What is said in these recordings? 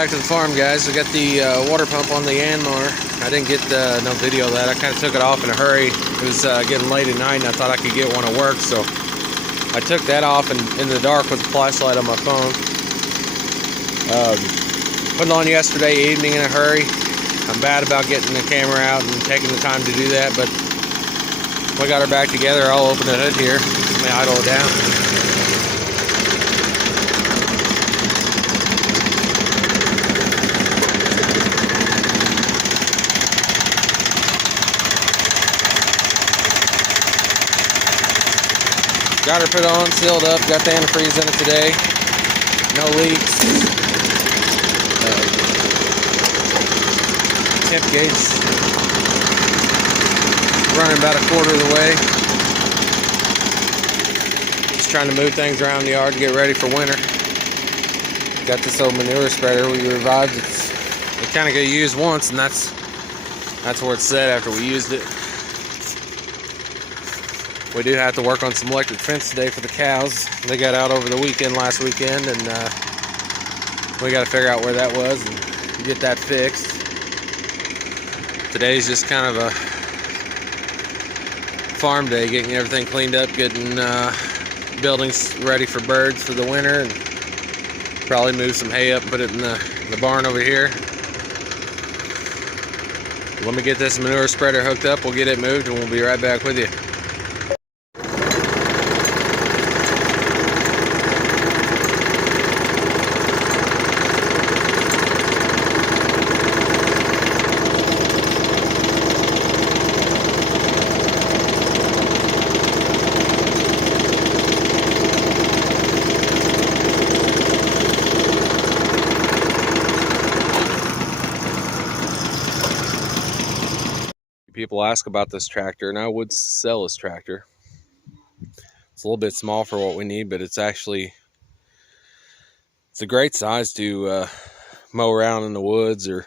back to the farm, guys. We got the water pump on the Yanmar. I didn't get no video of that. I kind of took it off in a hurry. It was getting late at night and I thought I could get one to work, so I took that off and in the dark with the flashlight on my phone. Put it on yesterday evening in a hurry. I'm bad about getting the camera out and taking the time to do that, but we got her back together. I'll open the hood here. Let me idle it down. Got her put on, sealed up, got the antifreeze in it today. No leaks. Temp gates running about a quarter of the way. Just trying to move things around the yard to get ready for winter. Got this old manure spreader we revived. We kind of got used once, and that's where it's set after we used it. We do have to work on some electric fence today for the cows. They got out over the weekend, last weekend, and we got to figure out where that was and get that fixed. Today's just kind of a farm day, getting everything cleaned up, getting buildings ready for birds for the winter, and probably move some hay up and put it in the barn over here. Let me get this manure spreader hooked up, we'll get it moved, and we'll be right back with you. People ask about this tractor, and I would sell this tractor. It's a little bit small for what we need, but it's a great size to mow around in the woods or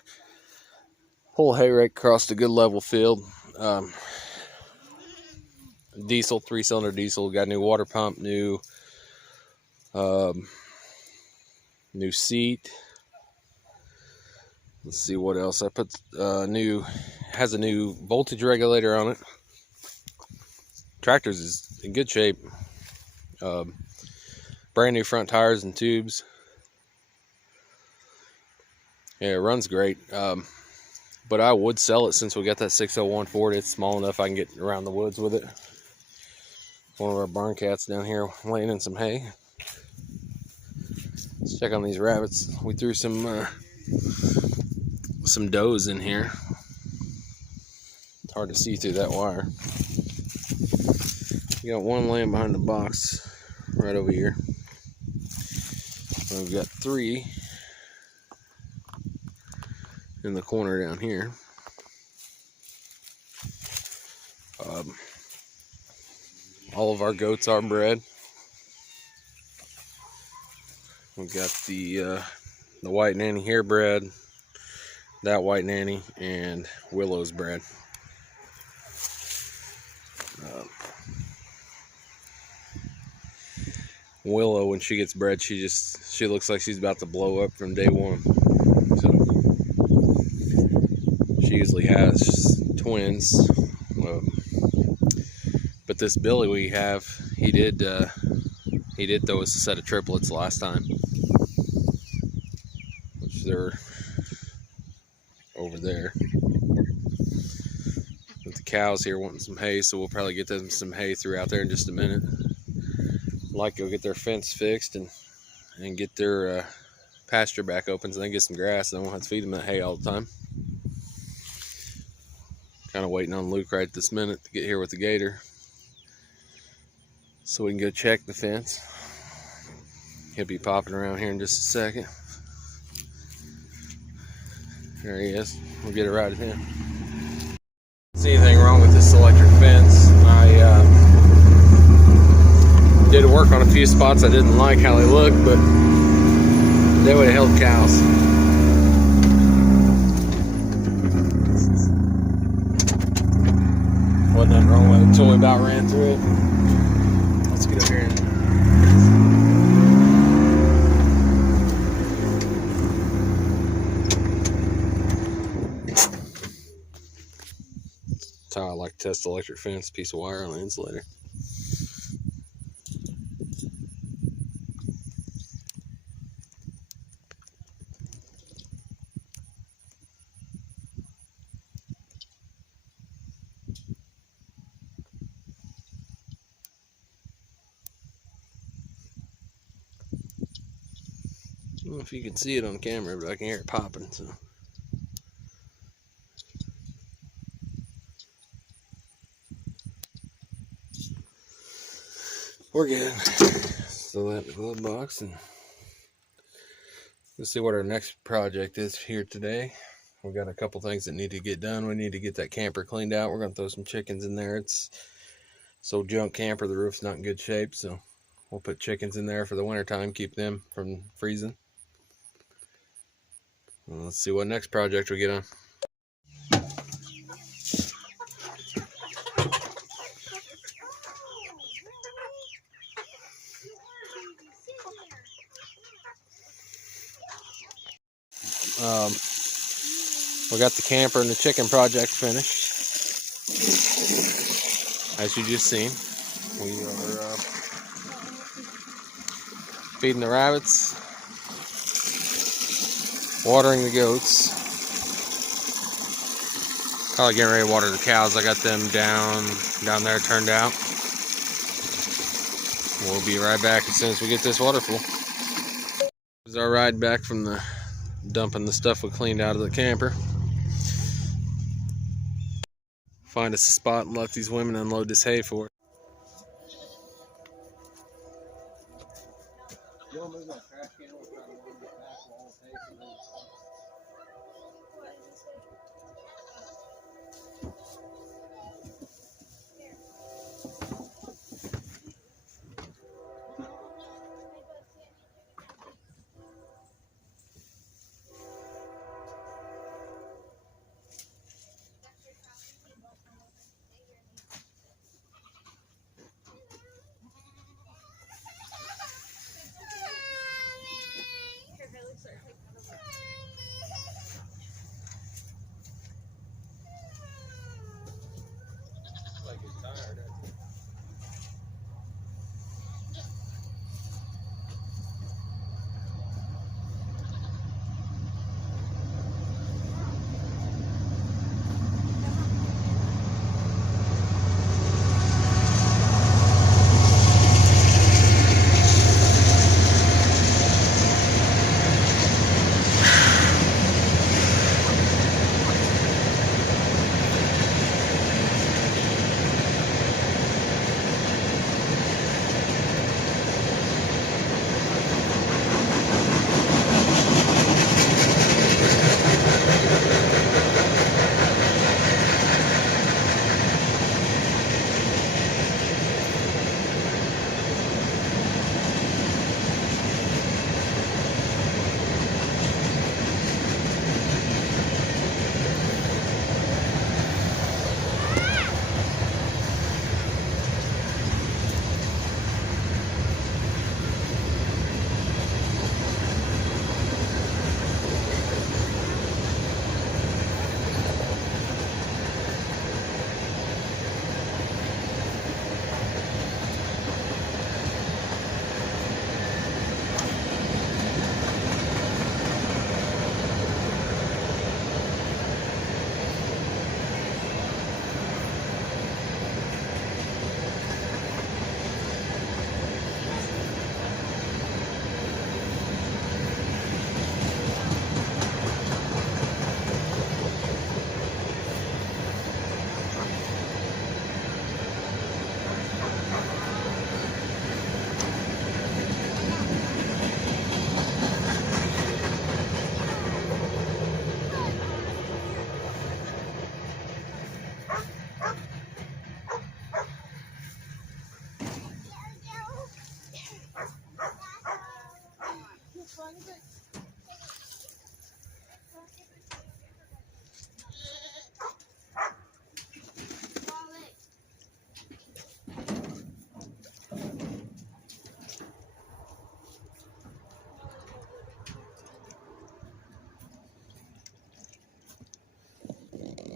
pull hay rake across a good level field. Diesel, 3-cylinder diesel, got a new water pump, new seat. Let's see what else. I put has a new voltage regulator on it. Tractor's is in good shape. Brand new front tires and tubes. Yeah, it runs great. But I would sell it since we got that 601 Ford. It's small enough I can get around the woods with it. One of our barn cats down here laying in some hay. Let's check on these rabbits. We threw some does in here. It's hard to see through that wire. We got one laying behind the box right over here. And we've got 3 in the corner down here. All of our goats are bred. We've got the white nanny here bred, that white nanny, and Willow's bred. Willow, when she gets bred, she looks like she's about to blow up from day one. So she usually has twins. But this Billy we have, he did throw us a set of triplets last time, which they're over there. With the cows here wanting some hay, so we'll probably get them some hay throughout there in just a minute. I'd like to go get their fence fixed and get their pasture back open so they can get some grass, and I won't have to feed them that hay all the time. Kind of waiting on Luke right this minute to get here with the gator so we can go check the fence. He'll be popping around here in just a second. There he is. We'll get it right at him. Don't see anything wrong with this electric fence. I did work on a few spots I didn't like how they looked, but they would have held cows. Wasn't nothing wrong with it until we about ran through it. Let's get up here and... test electric fence, piece of wire on the insulator. I don't know if you can see it on camera, but I can hear it popping, so. We're good. Still at the glove box, and let's see what our next project is here today. We've got a couple things that need to get done. We need to get that camper cleaned out. We're gonna throw some chickens in there. It's so junk camper, the roof's not in good shape, so we'll put chickens in there for the winter time, keep them from freezing. Well, let's see what next project we get on. We got the camper and the chicken project finished. As you just seen, we are feeding the rabbits, watering the goats, probably getting ready to water the cows. I got them down there turned out. We'll be right back as soon as we get this water full. This is our ride back from the dumping the stuff we cleaned out of the camper. Find us a spot and let these women unload this hay for it.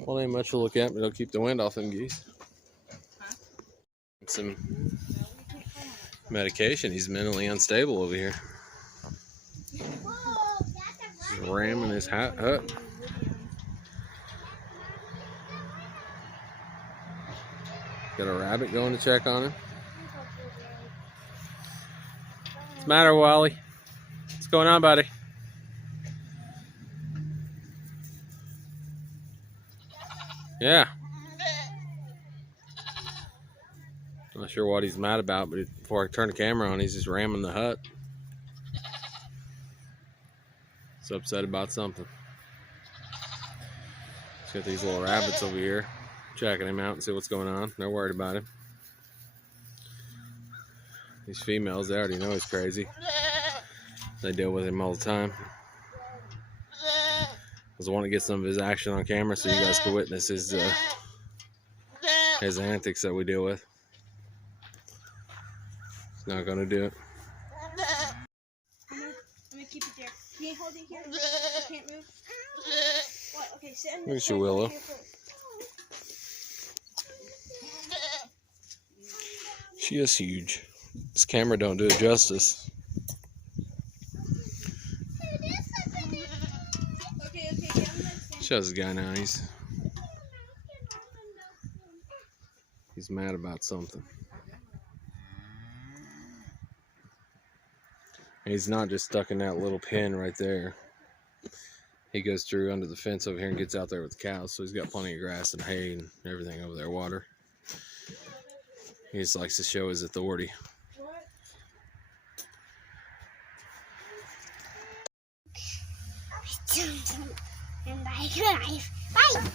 Well, ain't much to look at, but it'll keep the wind off them geese. some medication. He's mentally unstable over here. He's ramming his hat up. Got a rabbit going to check on him. What's the matter, Wally? What's going on, buddy? Yeah. Not sure what he's mad about, but before I turn the camera on, he's just ramming the hut. He's upset about something. He's got these little rabbits over here, checking him out and see what's going on. They're worried about him. These females, they already know he's crazy. They deal with him all the time. I was wanting to get some of his action on camera so you guys could witness his antics that we deal with. He's not gonna do it. I'm gonna keep it there. Can you hold it here? You can't move. What? Okay, sit in Look at you, Willow. She is huge. This camera don't do it justice. Okay. Shows the guy now. He's mad about something. And he's not just stuck in that little pen right there. He goes through under the fence over here and gets out there with the cows, so he's got plenty of grass and hay and everything over there, water. He just likes to show his authority. And bye.